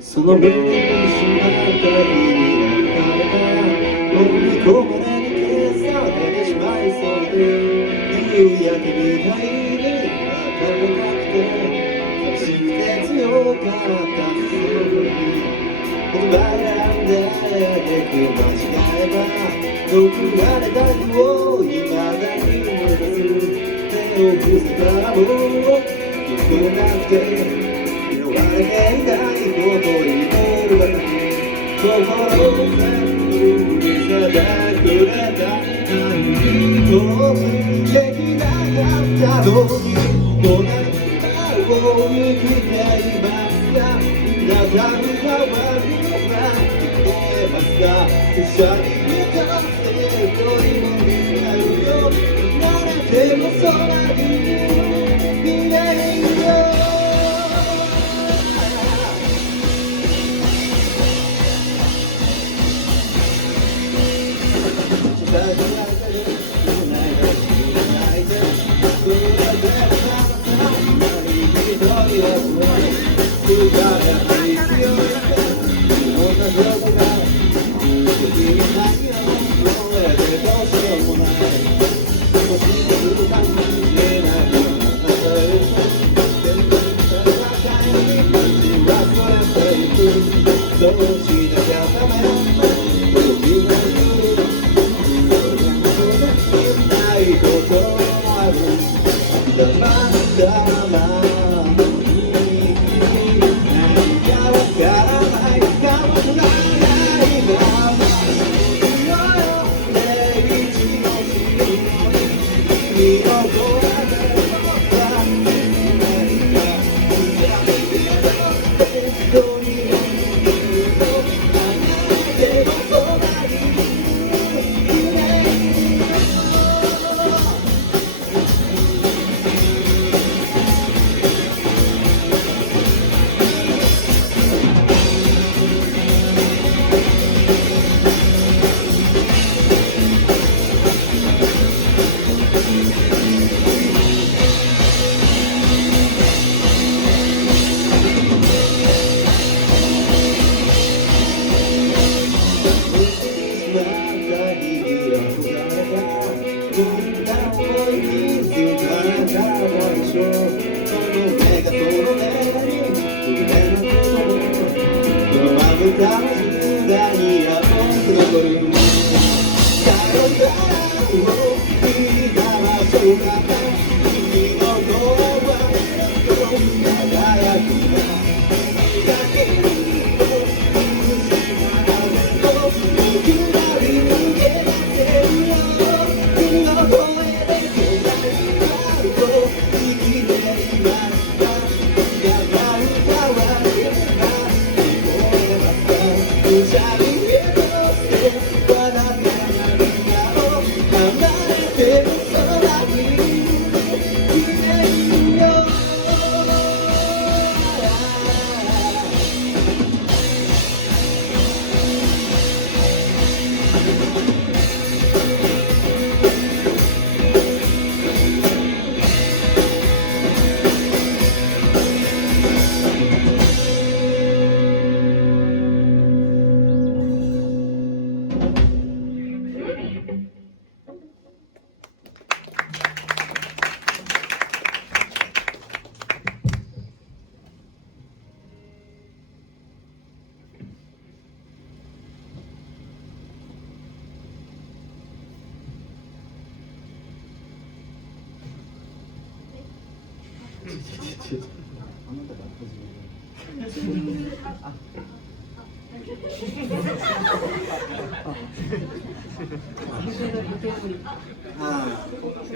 その胸にしまった日になったら飲み込まれに消されてしまいそうで夕焼けみたいに暖かくて寂しくて強かったその日言葉選んでく間違えば毒がれた日を未だに思い出す手を伏せたらもう聞こえなくて拾われていないことに祈るばかり心を全部見せてくれた当時できなかったのにどんな今を生きていますか皆さんは悪いなってますか一緒に歌って一人も見ないよ慣れてもそばにいないよ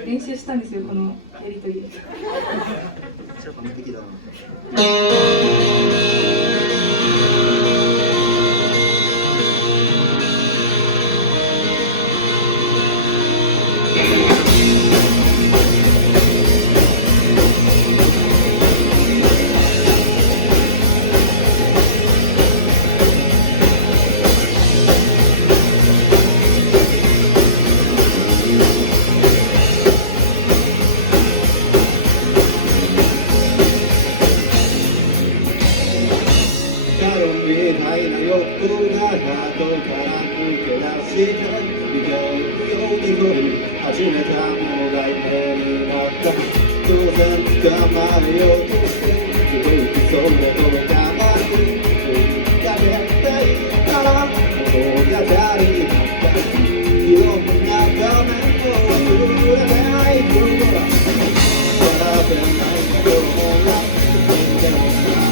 練習したんですよ、このやりとり。完璧だな。して磨くように掘り始めたものが夢になった当然捕まえようとして届きそうで届かない追いかけていたら物語になったいろんな画面を忘れないことだ笑ってないと思うがでもない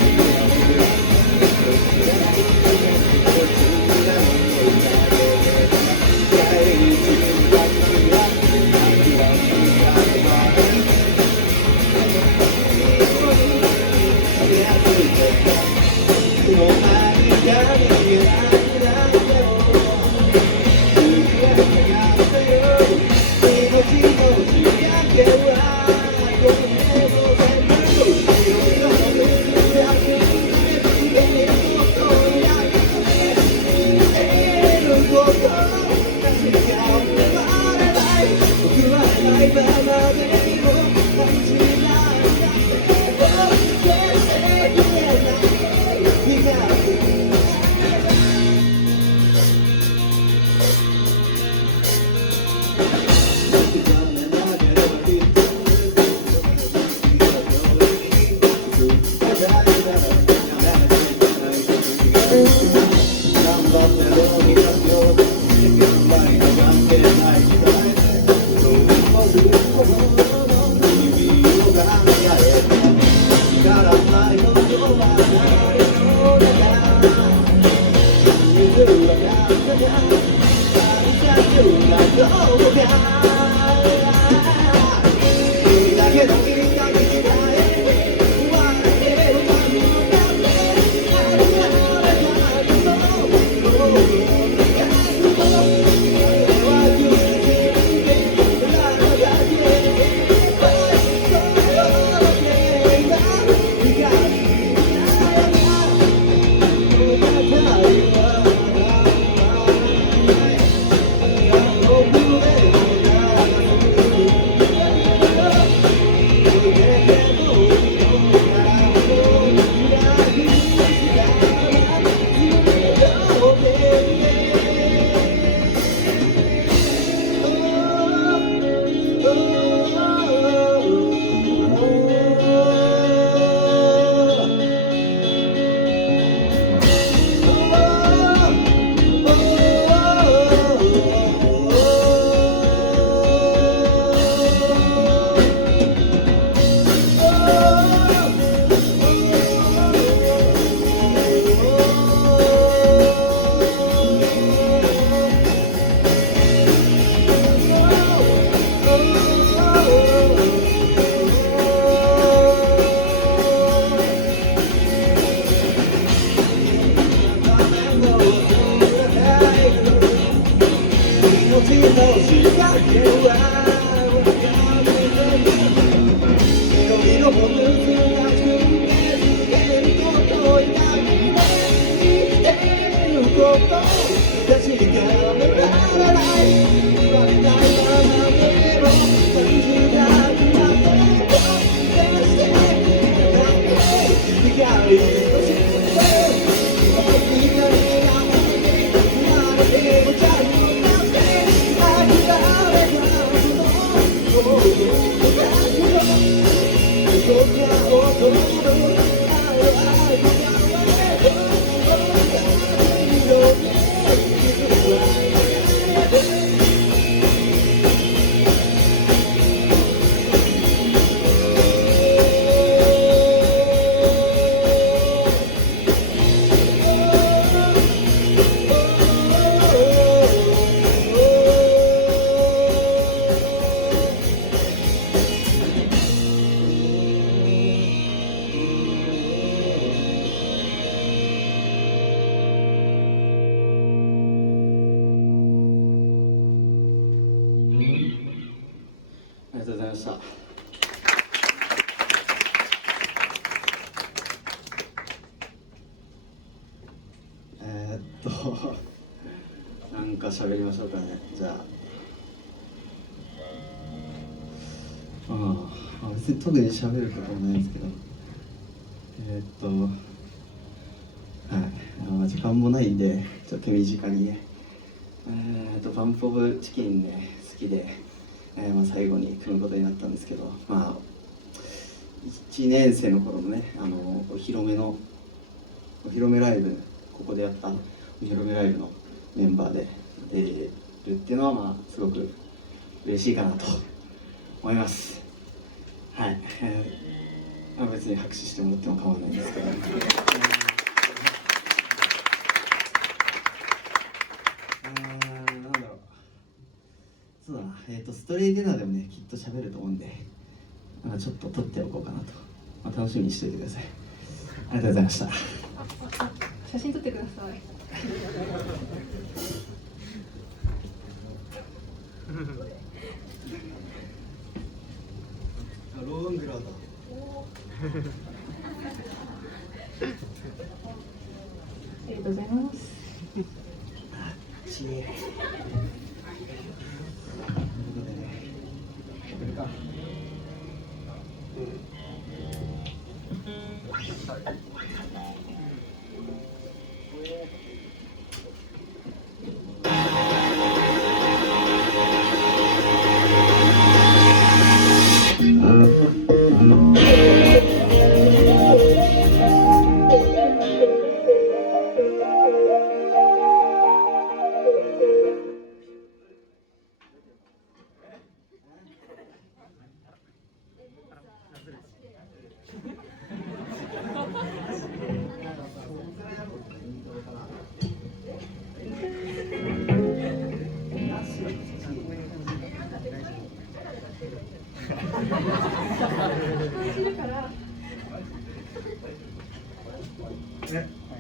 ありがとうございました。なんか喋りましょうかね。じゃあ、別に特に喋ることもないんですけど、はい、時間もないんで、ちょっと短にね、バンプ・オブ・チキンね好きで、最後に組むことになったんですけど、1年生の頃のねお披露目ライブ、ここでやったお披露目ライブのメンバーで出るっていうのはすごく嬉しいかなと思います。はい、別に拍手してもらっても構わないんですけど、なんだろう、そうだな、ストレイディナーでもねきっと喋ると思うんで、ちょっと撮っておこうかなと、楽しみにしておいてください。ありがとうございました。写真撮ってください。ローングラーだ。ありがとうございます。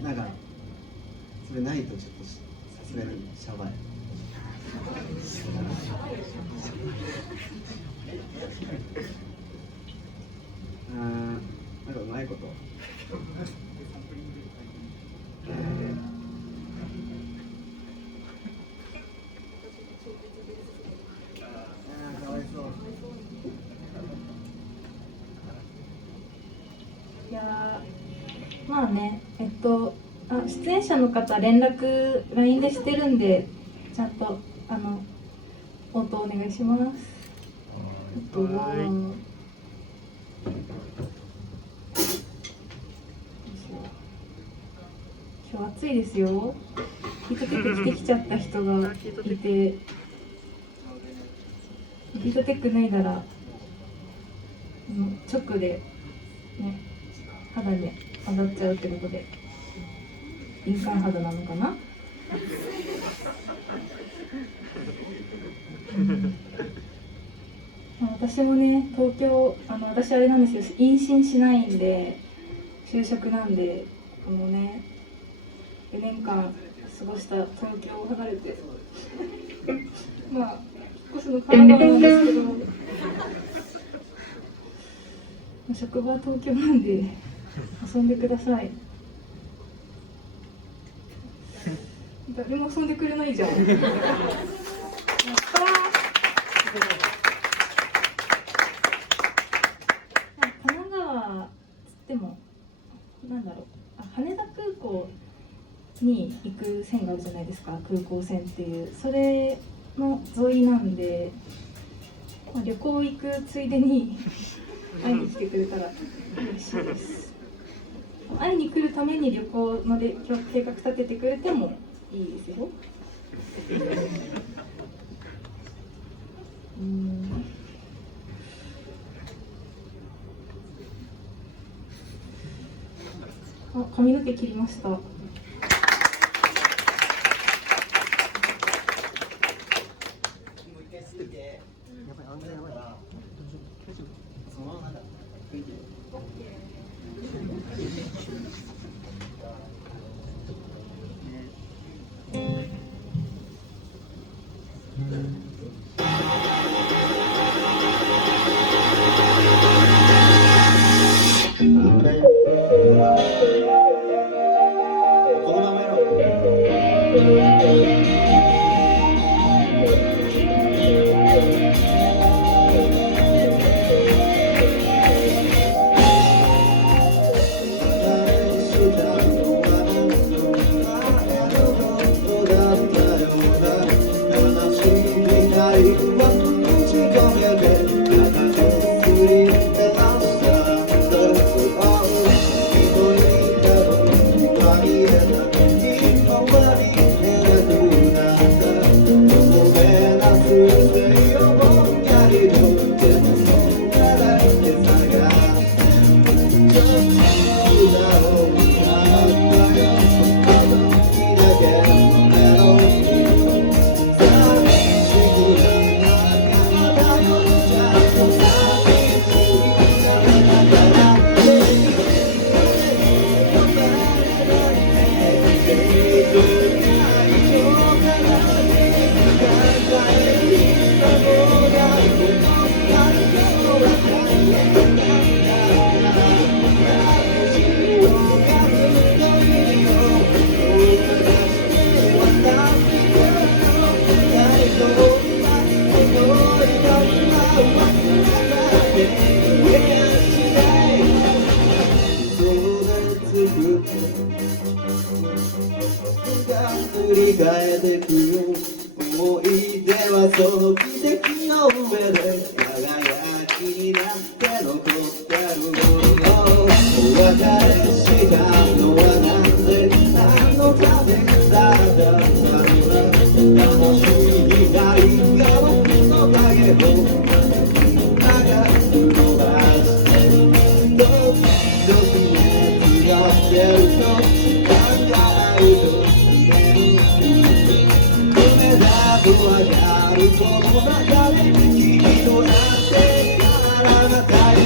なんかそれないとちょっとさすがにシャバい。なんかうまいこと。かわいそう。いやまあね、出演者の方連絡 LINE でしてるんで、ちゃんと応答お願いします。今日暑いですよ。ヒートテック着てきちゃった人がいて、ヒートテック脱いだら直でね肌に当たっちゃうってことで敏感肌なのかな。私もね東京私あれなんですよ、妊娠しないんで就職なんで、もうね4年間過ごした東京を離れて引っ越すの神奈川なんですけど、職場は東京なんで遊んでください。誰も遊んでくれないじゃん。やったー。神奈川つってもなんだろう、羽田空港に行く線があるじゃないですか、空港線っていう、それの沿いなんで、旅行行くついでに会いに来てくれたら嬉しいです。会いに来るために旅行の計画立ててくれてもいいですよ。髪の毛切りました。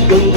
Thank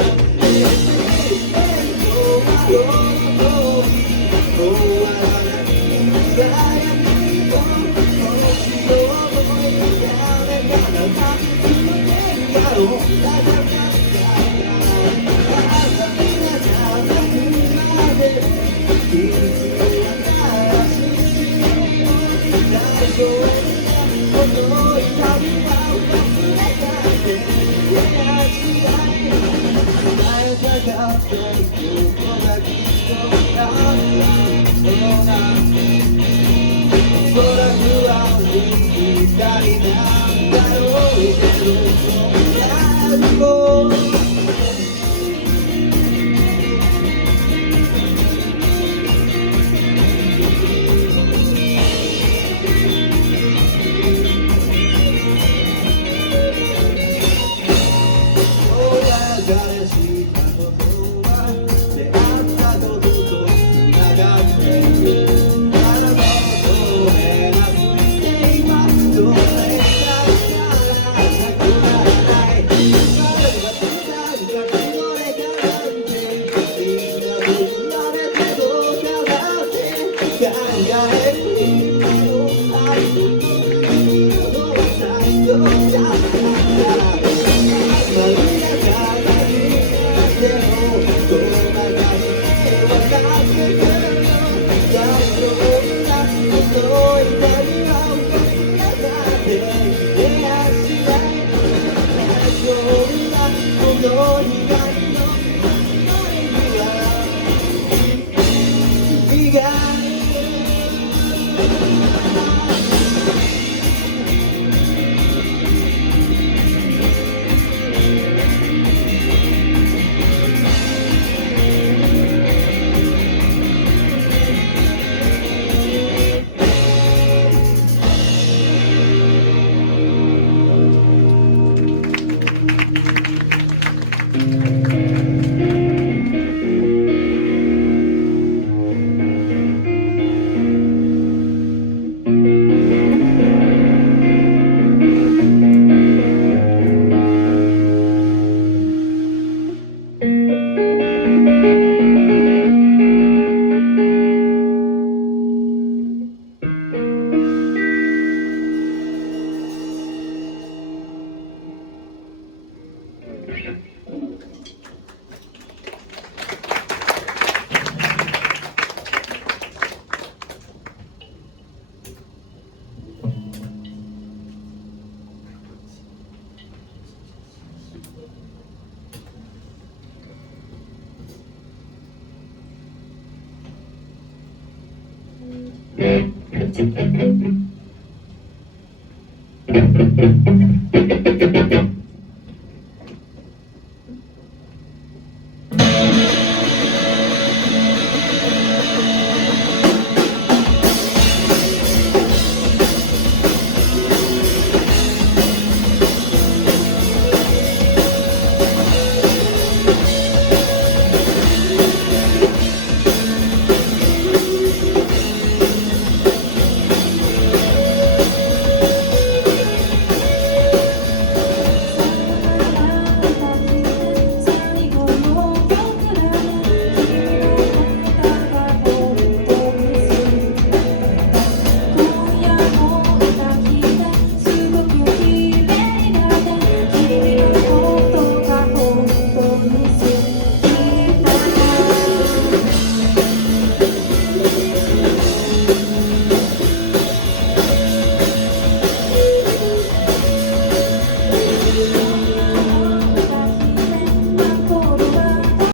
you.